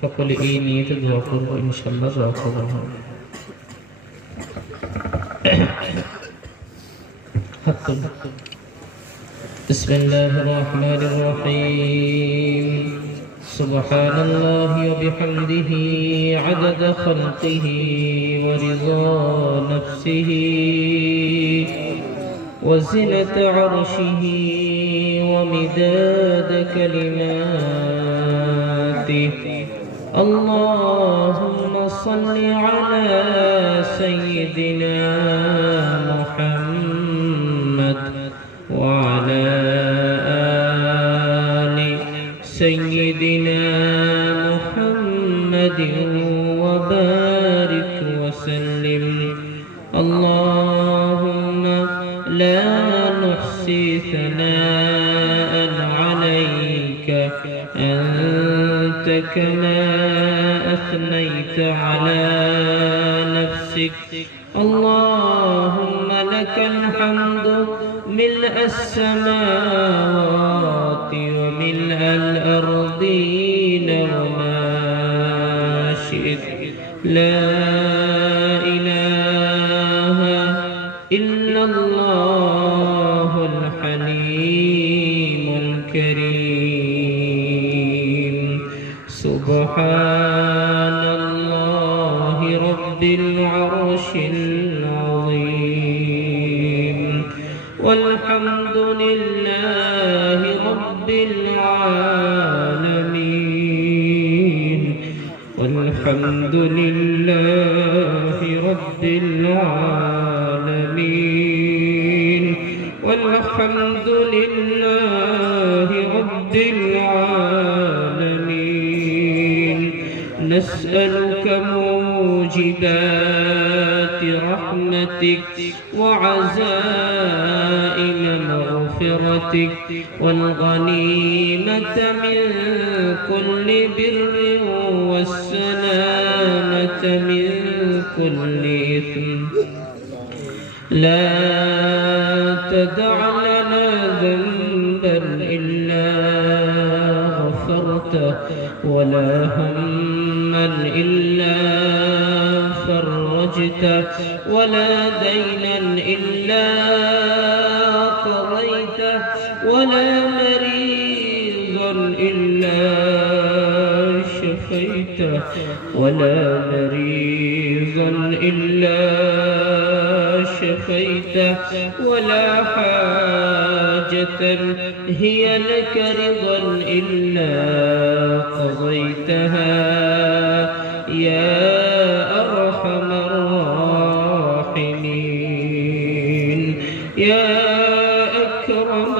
সকলে এই নিয়তে দোয়া করব, ইনশাআল্লাহ দোয়া কবুল হবে। বিসমিল্লাহির রহমানির রহিম। সুবহানাল্লাহি ওয়া বিহামদিহি আদাদা খালকিহি ওয়া রিযা নাফসিহি ওয়া জিনাতা আরশিহি ওয়া মিদাদা কালিমাতিহি। اللهم صل على سيدنا محمد وعلى آل سيدنا محمد وبارك وسلم. اللهم لا نحصي ثناء عليك أنت كما أثنيت على نفسك. اللهم لك الحمد ملء السماوات وملء الأرضين وما شئت. لا إله إلا الله الحليم الكريم. سبحان الله رب العرش العظيم، والحمد لله رب العالمين، والحمد لله رب العالمين، والحمد لله رب العالمين. نسألك موجبات رحمتك وعزائم مغفرتك والغنيمة من كل بر والسلامة من كل إثم. لا تدع لنا ذنبا إلا غفرته، ولا هما إلا فرجته، ولا دينا إلا قضيته، ولا مريضا إلا شفيته، ولا مريضا إلا شفيته، ولا حاجة هي لك رضا إلا قضيتها يا أرحم الراحمين، يا أكرم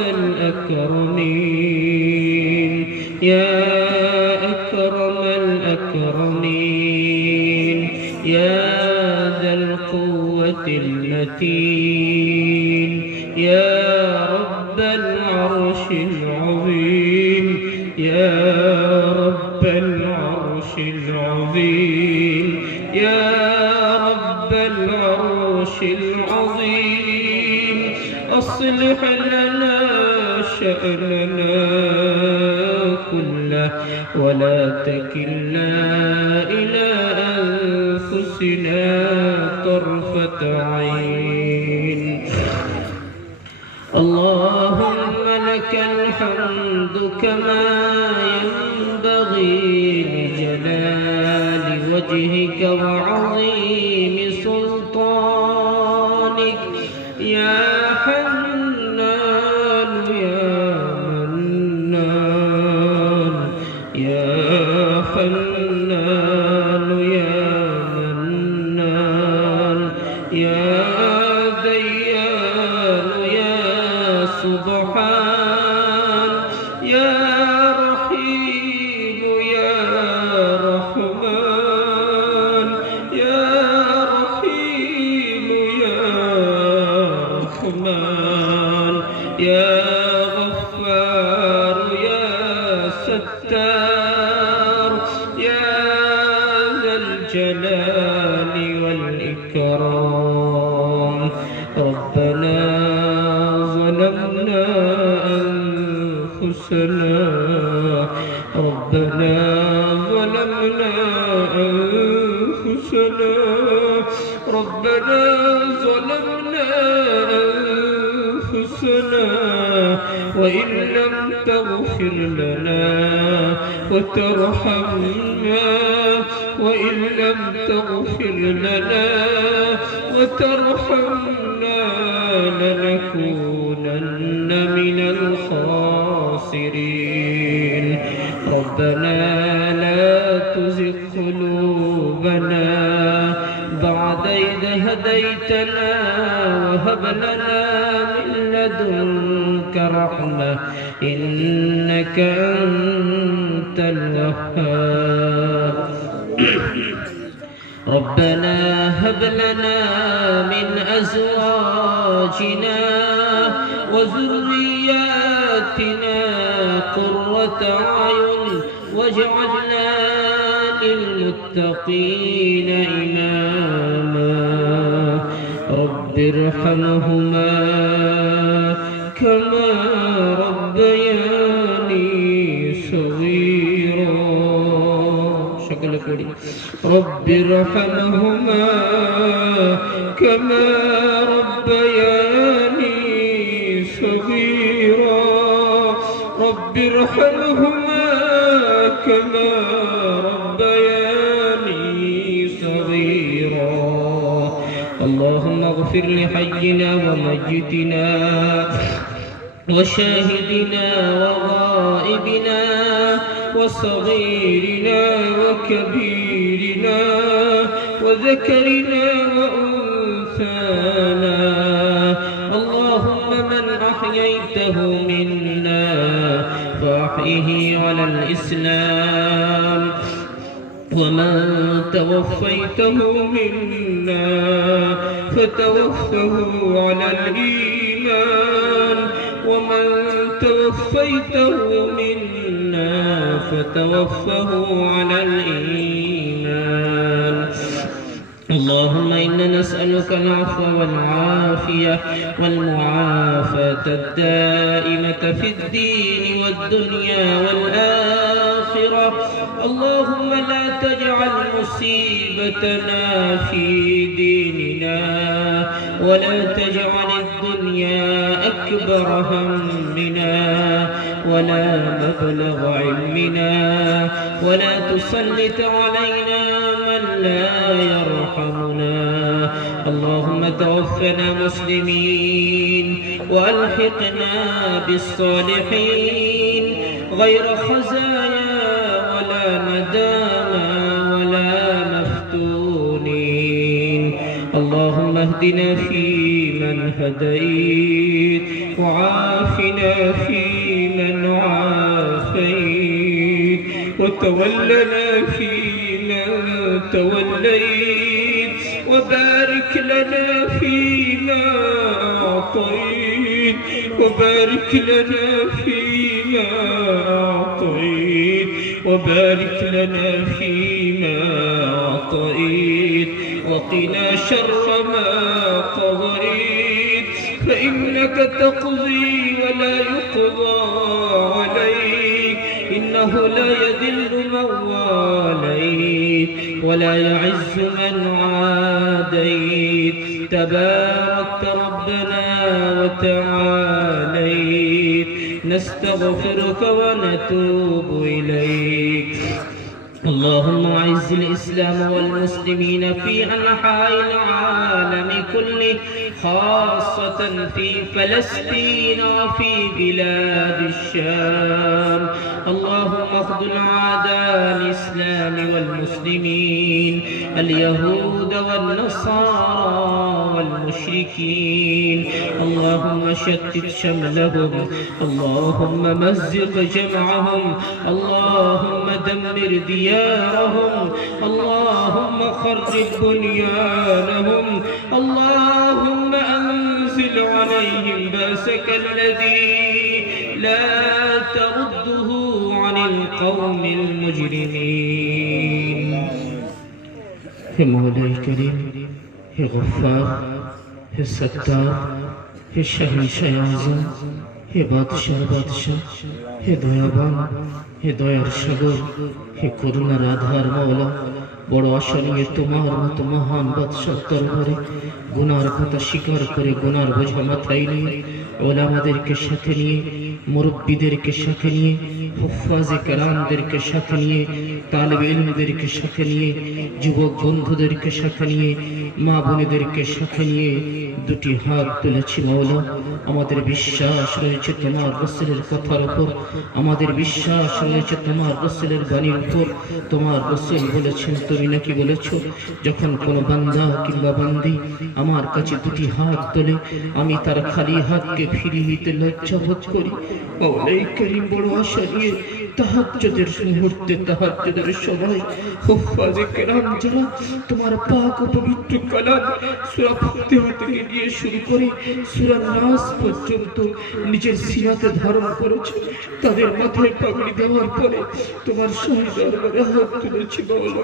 الأكرمين، يا أكرم الأكرمين، يا ذا القوة المتين، يا رب العرش العظيم، يا رب العرش العظيم، يا رب العرش العظيم. أصلح لنا شأننا كله، ولا تكلنا إلى أنفسنا طرفة عين. اللهم لك الحمد كما ينبغي لجلال وجهك وعظيم سلطانك. يا حنان يا منان، يا حنان يا منان، يا ديان يا سبحان، يا رحيم يا رحمن، يا رحيم يا رحمن، يا غفار يا ستار، يا ذا الجلال والإكرام. ربنا ظلمنا أنفسنا، ربنا ظلمنا ظلمنا أنفسنا ربنا ظلمنا أنفسنا وإن لم تغفر لنا وترحمنا وإن لم تغفر لنا وترحمنا لنكونن من الخاسرين ربنا لا تزغ قلوبنا بعد إذ هديتنا وهب لنا من لدنك رحمة إنك أنت الوهاب ربنا هب لنا من أزواجنا وذرياتنا قرة أعين واجعلنا للمتقين إماما رب ارحمهما كما ربياني صغيرا رب ارحمهما كما ربياني صغيرا رب ارحمهما كما ربياني صغيرا اللهم اغفر لحينا وميتنا وشاهدنا وغائبنا وصغيرنا وكبيرنا وذكرنا وأنثانا اللهم من أحييته منا فأحيه على الإسلام ومن توفيته منا فتوفه على الإيمان ومن توفيته منا فتوفه على الإيمان اللهم إنا نسألك العفو والعافية والمعافاة الدائمة في الدين والدنيا والآخرة اللهم لا تجعل مصيبتنا في ديننا ولا تجعل الدنيا أكبر همنا ولا مبلغ علمنا ولا تسلط علينا من لا يرحمنا اللهم توفنا مسلمين وألحقنا بالصالحين غير خزايا ولا ندامى ولا مفتونين اللهم اهدنا فيمن هديت وعافنا فيمن عافيت وتولنا فيمن توليت وبارك لنا فيما أعطيت وبارك لنا فيما أعطيت وبارك لنا فيما أعطيت وقنا شر ما قضيت فإنك تقضي ولا يقضى عليك إنه لا يذل من واليت ولا يعز من عاديت تباركت ربنا وتعاليت نستغفرك ونتوب إليك اللهم أعز الإسلام والمسلمين في أنحاء العالم كله خاصة في فلسطين وفي بلاد الشام اللهم اخذل أعداء الإسلام والمسلمين اليهود والنصارى والمشركين اللهم شتت شملهم اللهم مزق جمعهم اللهم دمر ديارهم اللهم خرب بنيانهم اللهم أنزل عليهم بأسك الذي لا ترده عن القوم المجرمين हे मौला करीम हे गफ्फार हे सत्तार हे शहंशाह आज़म হে বাদশাহ বাদশাহ, হে দয়াবান, হে দয়ার সাগর, হে করুণার আধার মাওলা, বড় আশা নিয়ে তোমার মতো মহান বাদশার দরবারে গুনার কথা স্বীকার করে গুনার বোঝা মাথায় নিয়ে ওলামাদেরকে সাথে নিয়ে, মুরব্বীদেরকে সাথে নিয়ে, হুফাজে কেরামদেরকে সাথে নিয়ে, তালেব ইলমদেরকে সাথে নিয়ে, যুবক বন্ধুদেরকে সাথে নিয়ে, মা বোনেদেরকে সাথে নিয়ে দুটি হাত তুলেছি মাওলা। আমাদের বিশ্বাস রয়েছে তোমার রাসূলের কথার উপর, আমাদের বিশ্বাস রয়েছে তোমার রাসূলের বাণীর উপর। তোমার রাসূল বলেছেন, তুমি নাকি বলেছো, যখন কোনো বান্দা কিংবা বান্দি আমার কাছে দুটি হাত তোলে, আমি তার খালি হাতকে ফিরিয়ে নিতে লজ্জা বোধ করি। মাওলাই করিম বড় আশা নিয়ে তাহাজ্জুদের মুহূর্তে, তাহাজ্জুদের সময় হুফাজে কেরাম যারা তোমার পাক ও পবিত্র কালাম সূরা ফাতিহা থেকে নিয়ে শুরু করে সূরা নাস পর্যন্ত নিজের সিনাতে ধারণ করেছে, তাদের মাথায় পাগড়ি দেওয়ার পরে তোমার শাহী দরবারে হাত তুলেছি মাওলা।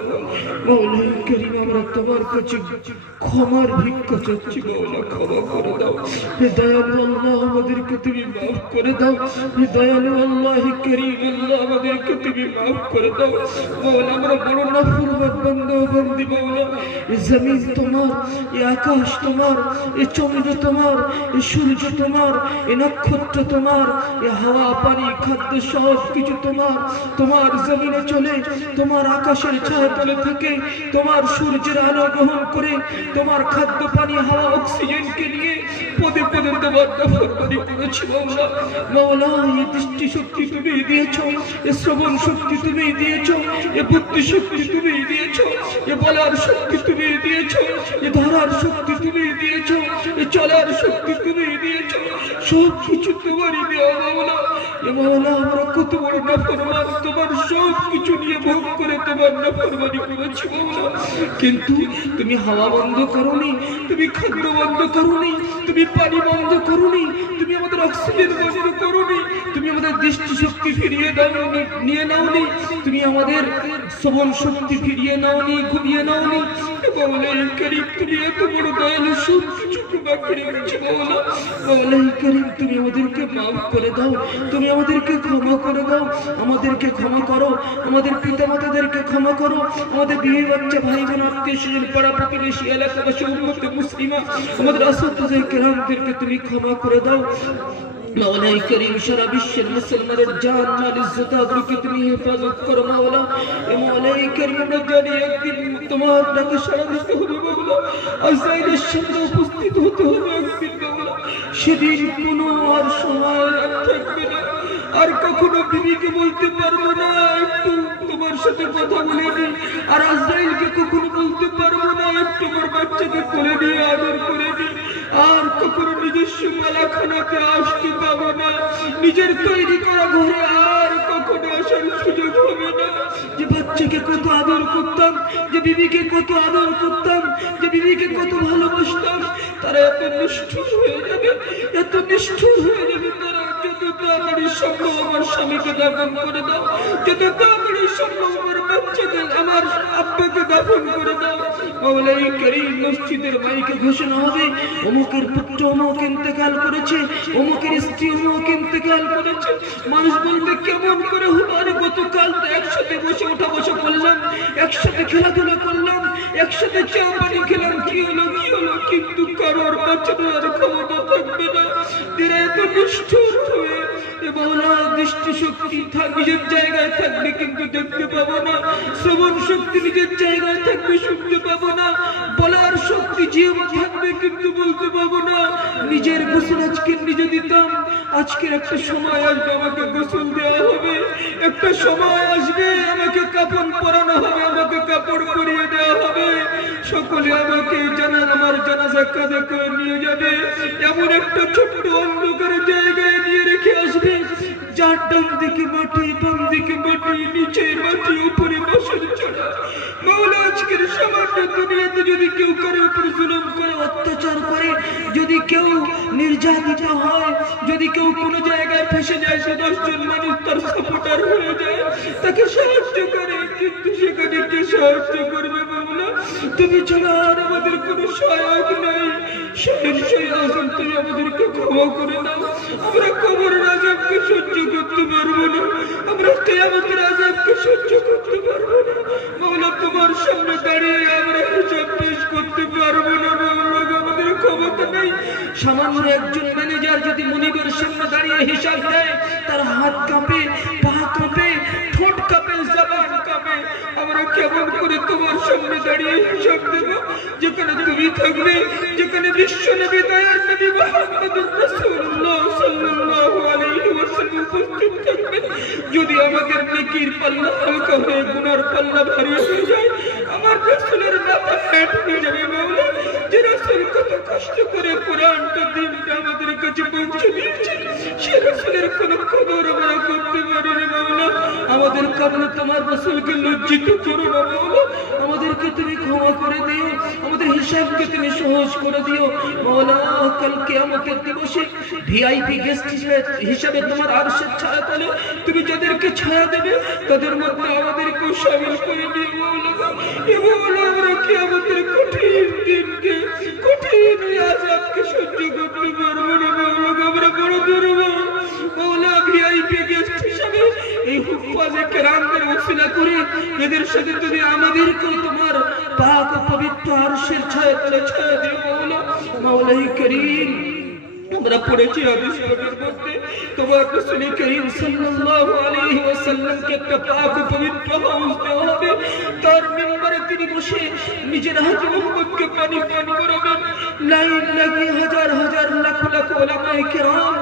মাওলাই করিম আমরা তোমার কাছে ক্ষমার ভিক্ষা চাচ্ছি মাওলা, ক্ষমা করে দাও। হে দয়ালু আল্লাহ, আমাদেরকে তুমি মাফ করে দাও। হে দয়ালু আল্লাহ, হে করিম আল্লাহ, আমাদেরকে তুমি মাফ করে দাও মাওলা। আমরা বড় নাফরমান বান্দা বান্দি মাওলা। এই জমিন তোমার, এই আকাশ তোমার, এই চন্দ্র তোমার, এই সূর্য তোমার, এই নক্ষত্র তোমার, এই হাওয়া পানি খাদ্য সব কিছু তোমার। তোমার জমিনে চলে, তোমার আকাশের ছায়া তলে থাকে, তোমার সূর্যের আলো গ্রহণ করে, তোমার খাদ্য পানি হাওয়া অক্সিজেনকে নিয়ে পদে পদে তোমার নাফরমানি করেছি মাওলা। মাওলা, এই দৃষ্টি শক্তি তুমি দিয়েছো, এই শ্রবণ শক্তি তুমি দিয়েছো, এই বুদ্ধি শক্তি তুমি দিয়েছো, এই বলার শক্তি তুমি দিয়েছো, এই ধরার শক্তি তুমি দিয়েছো, এই চলার শক্তি তুমি দিয়েছো, সব কিছু তোমারই দেওয়া মাওলা। এ মাওলা, আমরা কত বড় নাফরমান, তোমার সব কিছু নিয়ে ভোগ করে তোমার নাফরমানি করেছি মাওলা। কিন্তু তুমি হাওয়া বন্ধ করোনি, তুমি খাদ্য বন্ধ করোনি, তুমি পানি বন্ধ করোনি, তুমি আমাদের অক্সিজেন বন্ধ করোনি, তুমি আমাদের দৃষ্টি শক্তি ফিরিয়ে দাওনি, নিয়ে নাওনি, তুমি আমাদের শ্রবণ শক্তি ফিরিয়ে নাওনি, ঘুমিয়ে নাওনি। মাওলাই করিম, তুমি এত বড় দয়ালু, সব কিছু বাকি রেখেছো মাওলা। মাওলাই করিম, তুমি আমাদেরকে মাফ করে দাও, তুমি আমাদেরকে ক্ষমা করে দাও, আমাদেরকে ক্ষমা করো, আমাদের পিতা মাতাদেরকে ক্ষমা করো, আমাদের বিবি বাচ্চা ভাই বোন আত্মীয় স্বজন পাড়া প্রতিবেশী এলাকাবাসী উম্মতে মুসলিমা, আমাদের আসওয়াতুল কেরামদেরকে তুমি ক্ষমা করে দাও। মাওলাই করিম, সারা বিশ্বের মুসলমানের জান মাল ইজ্জত আবরুকে তুমি হেফাজত করো মাওলা। মাওলাই করিম, আমরা জানি একদিন তোমার ডাকে সাড়া দিতে হবে মাওলা, আজরাইলের সামনে উপস্থিত হতে হবে একদিন মাওলা। সেদিন কোনো আর সময় আর থাকবে না, আর কখনো বিবিকে বলতে পারবো না একটু তোমার সাথে কথা বলে নি, আর আজরাইলকে কখনো বলতে পারবো না একটু আমার বাচ্চাকে করে নিয়ে আদর করে নি, আর কখনো নিজস্ব মালাখানাতে আসতে পাবো না, নিজের তৈরি করা ঘরে আর কখনো আসার সুযোগ হবে না। যে বাচ্চাকে কত আদর করতাম, যে বিবিকে কত আদর করতাম, যে বিবিকে কত ভালোবাসতাম, তারা এত নিষ্ঠুর হয়ে যাবে, এত নিষ্ঠুর হয়ে যাবে তারা। যত তাড়াতাড়ি সম্ভব আমার স্বামীকে দাফন করে দাও, যত তাড়াতাড়ি সম্ভব আমার বাচ্চাকে, আমার আব্বাকে দাফন করে দাও। মাওলাই করিম, মসজিদের মাইকে ঘোষণা হবে, অমুকের পুত্র অমুক ইন্তেকাল করেছে, অমুকের স্ত্রী অমুক ইন্তেকাল করেছে। মানুষ বলবে কেমন করে হলো, আরে গতকাল তো একসাথে বসে ওঠা বসা করলাম, একসাথে খেলাধুলা করলাম, একসাথে চা পানি খেলাম, কি হলো কি হলো, কিন্তু কারোর বাঁচানোর ক্ষমতা থাকবে না। এরা এত নিষ্ঠুর হয়ে মাওলা, দৃষ্টি শক্তি নিজের জায়গায় থাকবে কিন্তু দেখতে পাবো না, শ্রবণ শক্তি নিজের জায়গায় থাকবে শুনতে পাবো না, বলার শক্তি জিহ্বা থাকবে কিন্তু বলতে পাবো না। নিজের গোসল আজকে নিজে দিতাম, আজকের একটা সময় আসবে আমাকে গোসল দেওয়া হবে, একটা সময় আসবে আমাকে কাপড় পরানো হবে, আমাকে কাপড় পরিয়ে দেওয়া হবে, সকলে আমাকে আমার জানাজা কাঁধে করে নিয়ে যাবে, এমন একটা ছোট্ট অন্ধকার জায়গায় নিয়ে রেখে আসবে, যার ডান দিকে মাটি, বাম দিকে মাটি, নিচে মাটি, উপরে বাসন চড়া। মাওলা, আজকের সামান্য দুনিয়াতে যদি কেউ কারো উপর জুলুম করে, অত্যাচার করে, যদি কেউ নির্যাতিত হয়, যদি কেউ কোনো জায়গায় ফেসে যায়, সে 10 জন মানুষ তার সাপোর্টার হয়ে যায়, তাকে সাহায্য করে, কিন্তু সেখানে কে সাহায্য করবে মাওলা? তুমি ছাড়া আর আমাদের কোনো সহায়ক নাই। সেই আসল তুমি আমাদেরকে ক্ষমা করে দাও। আমরা কবরের আযাবকে সহ্য করতে পারবো না, আমরা কিয়ামতের আযাবকে সহ্য করতে পারবো না মাওলা। তোমার সামনে দাঁড়িয়ে আমরা হিসাব পেশ করতে পারবো না মাওলা, আমাদের ক্ষমতা নেই। সামান্য একজন ম্যানেজার যদি মুনিবের সামনে দাঁড়িয়ে হিসাব দেয়, তার হাত কাঁপে, পা কাঁপে, ঠোঁট কাঁপে, জবান কাঁপে। আমরা কেমন করে তোমার সামনে দাঁড়িয়ে হিসাব দেব, যেখানে তুমি থাকবে, যেখানে বিশ্ব নবী দয়ার নবী মুহাম্মদুর রাসূলুল্লাহ সাল্লাল্লাহু আলাইহি ওয়াসাল্লাম উপস্থিত থাকবেন। যদি আমাদের নেকির পাল্লা হালকা হয়ে গুনার পাল্লা ভারী হয়ে যায়, আমার রাসূলের মাথা হেঁট হয়ে যাবে মাওলা। যে রাসূল কত কষ্ট করে কোরআনটা দিনটা আমাদের কাছে পৌঁছে দিয়েছে, সে রাসূলের কোনো কদর আমরা করতে পারি না মাওলা। আমাদের কারণে তোমার রাসূলকে লজ্জিত করো না মাওলা। আমাদেরকে তুমি ক্ষমা করে দিও, আমাদের হিসাবকে তুমি সহজ করে দিও মাওলা। কাল কিয়ামতের দিবসে ভিআইপি গেস্ট হিসাবে তোমার আরশের ছায়াতলে তুমি যাদেরকে ছায়া দেবে, তাদের মধ্যে আমাদেরকেও শামিল করে দিও মাওলা। এবং আমরা কিয়ামতের কঠিন দিনকে, কঠিন আযাবকে সহ্য করতে পারবো না মাওলা। আমরা বড় দুর্বল মাওলা। ভিআইপি গেস্ট হিসাবে এই হুফাজে কেরামদের ওসিলা করে এদের সাথে তুমি আমাদেরকেও তোমার পাক ও পবিত্র আরশের ছায়াতলে ছায়া দিও মাওলা। মাওলাই করিম, আমরা পড়েছি হাদিস পাকের মধ্যে তোমার রাসূল করিম সাল্লাল্লাহু আলাইহি ওয়াসাল্লামকে একটা পাক ও পবিত্র হাউস দেওয়া হবে। তার মিম্বরে তিনি বসে নিজের হাতে উম্মতকে পানি পান করাবেন। লাইন লাগিয়ে হাজার হাজার লাখ লাখ উলামায়ে কেরাম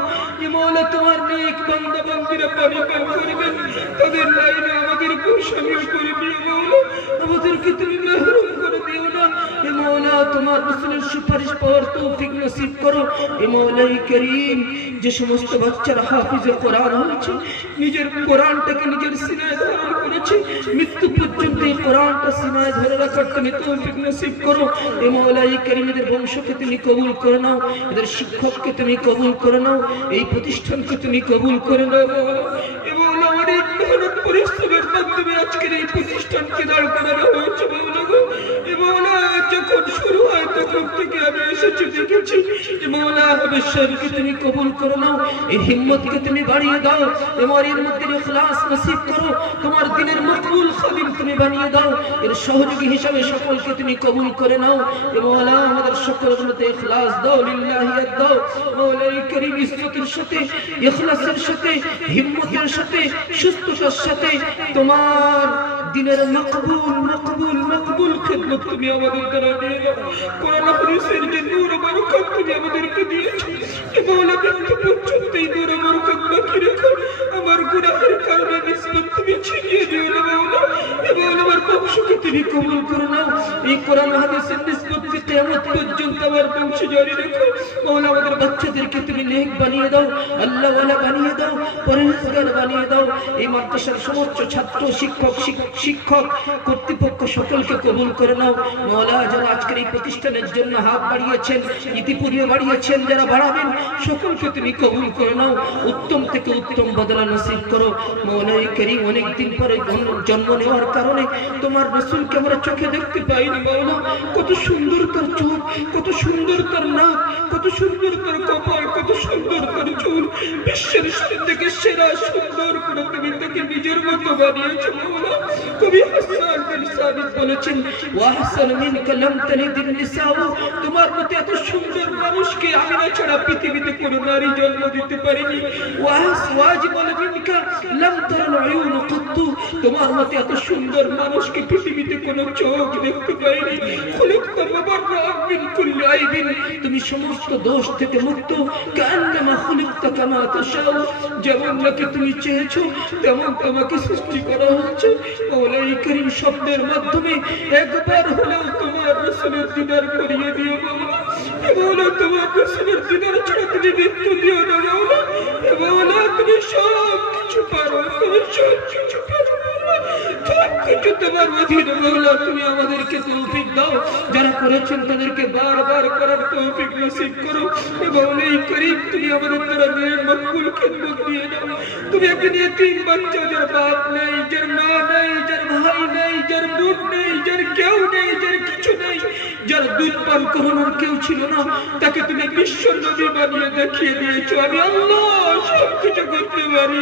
এ মাওলা তোমার নেক বান্দা বান্দীরা পানি পান করবেন। তাদের লাইনে আমাদেরকেও শামিল করে দিও মাওলা। আমাদেরকে তুমি মেহরুম করে দিও না। এ মাওলা তোমার রাসূলের সুপারিশ পাওয়ার তৌফিক নসিব করো। এ মাওলাই করিম, যে সমস্ত বাচ্চারা হাফিজে কোরআন হয়েছে, নিজের কোরআনটাকে নিজের সিনায় ধারণ করেছে, মৃত্যু পর্যন্ত এই কোরআনটা সিনায় ধরে রাখার তুমি তৌফিক নসিব করো। এ মাওলাই করিম, এদের বংশকে তুমি কবুল করে নাও, এদের শিক্ষককে তুমি কবুল করে নাও, এই প্রতিষ্ঠানকে তুমি কবুল করে নাও মাওলা। এবং অনেক মেহনত পরিশ্রমের মাধ্যমে আজকের এই প্রতিষ্ঠানকে দাঁড় করানো হয়েছে মাওলা গো। এবং যখন শুরু হয় তখন থেকে আমি এসেছি, দেখেছি। মাওলা হাবিবকে তুমি কবুল করে নাও, এই হিম্মতকে তুমি বাড়িয়ে দাও, তোমার এর মধ্যে ইখলাস নসিব করো, তোমার দিনের মকবুল খাদিম তুমি বানিয়ে দাও, এর সহযোগী হিসাবে সকলকে তুমি কবুল করে নাও। এ মাওলা আমাদের সকলের মধ্যে ইখলাস দাও, লিল্লাহিয়াত দাও মাওলাই করিম। ইজ্জতের সাথে, ইখলাসের সাথে, হিম্মতের সাথে, সুস্থতার সাথে তোমার দিনের মকবুল মকবুল মকবুল খিদমত তুমি আমাদের দ্বারা দিয়ে দাও। কোরআন হাদিসের যে নূর বরকত তুমি আমাদেরকে দিয়েছো, এ মাওলা মৃত্যু পর্যন্ত এই নূর বরকত বাকি রেখো। আমার গুনাহের কারণে নিসবত তুমি ছিনিয়ে দিও না মাওলা। এ মাওলা আমার বংশকে তুমি কবুল করে নাও। এই কোরআন হাদিসের নিসবতকে কিয়ামত পর্যন্ত আমার বংশ জারি রেখো মাওলা। আমাদের বাচ্চাদেরকে তুমি নেক বানিয়ে দাও, আল্লাহওয়ালা বানিয়ে দাও, পরহেজগার বানিয়ে দাও। এই মাদ্রাসার সমস্ত ছাত্র, শিক্ষক কর্তৃপক্ষ সকলকে কবুল করে নাও মাওলা। যারা আজকের এই প্রতিষ্ঠানের জন্য হাত বাড়িয়েছেন, ইতিপূর্বে বাড়িয়েছেন, যারা বাড়াবেন, সকলকে তুমি কবুল করে নাও। উত্তম থেকে উত্তম বদলা নসিব করো মাওলাই করিম। অনেকদিন পরে জন্ম নেওয়ার কারণে তোমার রাসূলকে আমরা চোখে দেখতে পাইনি মাওলা। কত সুন্দর তার চোখ, কত সুন্দর তার নাক, কত সুন্দর তার কপাল, কত সুন্দর তার চুল। বিশ্বের থেকে সেরা সুন্দর করে তুমি তাকে নিজের মতো বানিয়েছো মাওলা। কবি হাসান বিন সাবিত বলেছেন, ওয়া হাসান মিনকা লাম তালিদিন নিসাউ, তোমার মতো এত সুন্দর মানুষকে আমিনা ছাড়া পৃথিবীতে কোনো নারী জন্ম দিতে পারেনি। ওয়াজিবাল মিনকা লাম তারাল আয়ুন কত্তু, তোমার মতো এত সুন্দর মানুষকে পৃথিবীতে কোনো চোখ দেখতে পায়নি। খুলিকতা মুবাররাআন মিন কুল্লি আইবিন, তুমি সমস্ত দোষ থেকে মুক্ত। কান্নামা খুলিকতা কামা তাশাউ, যেমন নাকি তুমি চেয়েছো তেমন তোমাকে সৃষ্টি করা হয়েছে মাওলাই করিম। শব্দের মাধ্যমে একবার হলেও তোমার রাসূলের দিদার করিয়ে দিও মাওলা। এ মাওলা তোমার রাসূলের দিদার ছাড়া তুমি মৃত্যু দিও না মাওলা। এ মাওলা তুমি সব কিছু পারো, তুমি সব কিছু পারো মাওলা। সবকিছু তোমার অধীনে মাওলা, তুমি আমাদেরকে তৌফিক দাও, যারা করেছেন তাদেরকে বারবার করার তৌফিক নসিব করো। মাওলা করিম, তুমি আমাদের দ্বারা নেক মকবুল খিদমত দিয়ে দাও। তুমি একদিন এতিম বাচ্চা, যার বাপ নেই, যার মা নেই, যার ভাই নেই, যার বোন নেই, যার কেউ নেই, যার কিছু নেই, যার দুধ পান করানোর কেউ ছিল না, তাকে তুমি বিশ্ব নবী বানিয়ে দেখিয়ে দিয়েছো। আমি আল্লাহ সবকিছু করতে পারি,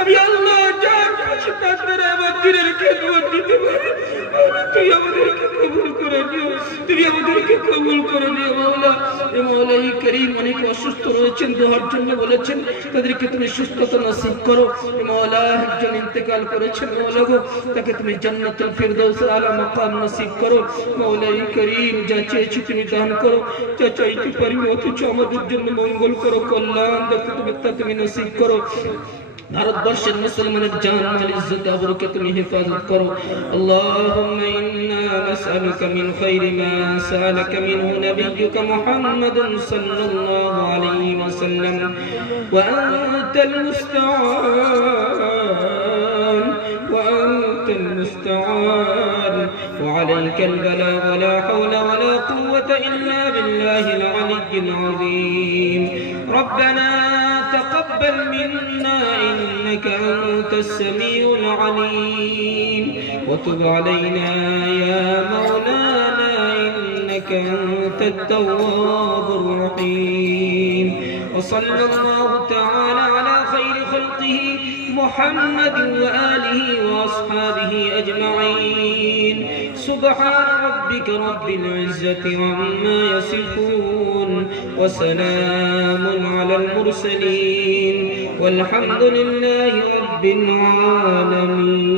আমি আল্লাহ যার খুশি তার দ্বারা আমার দিনের খেদমত দিতে পারি। তুই আমাদেরকে কবুল করে নিও, তুমি আমাদেরকে কবুল করে নিও মাওলা। এ মাওলা করিম, অনেক অসুস্থ রয়েছেন, দোয়ার জন্য বলেছেন, তাদেরকে তুমি সুস্থতা নসিব করো। এ মাওলা একজন ইন্তেকাল করেছেন মাওলা গো, তাকে তুমি জান্নাতুল ফিরদাউস আলা মাকাম নসিব করো। মাওলা করিম, যা চেয়েছি তুমি দান করো, যা চাইতে পারি অথচ আমাদের জন্য মঙ্গল করো, কল্যাণ দেখো তুমি তা তুমি নসিব করো। ভারতবর্ষের মুসলমানের জান মাল ইজ্জত আবরুকে তুমি হেফাজত করো। আল্লাহুম্মা ইন্না নাসআলুকা মিন খায়রি মা সাআলাকা মিনহু নাবিয়্যুকা মুহাম্মাদুন সাল্লাল্লাহু আলাইহি ওয়াসাল্লাম ওয়া আনতাল মুস্তাআন ওয়া আনতাল মুস্তাআন ওয়া আলাইকাল বালাগ ওয়া লা হাওলা ওয়া লা কুওয়াতা ইল্লা বিল্লাহিল আলিয়্যিল আযীম। ربنا تقبل منا إنك أنت السميع العليم وتب علينا يا مولانا إنك أنت التواب الرحيم. وصلى الله تعالى على خير خلقه محمد وآله وأصحابه أجمعين. سبحان ربك رب العزة عما يصفون وسلام على المرسلين والحمد لله رب العالمين.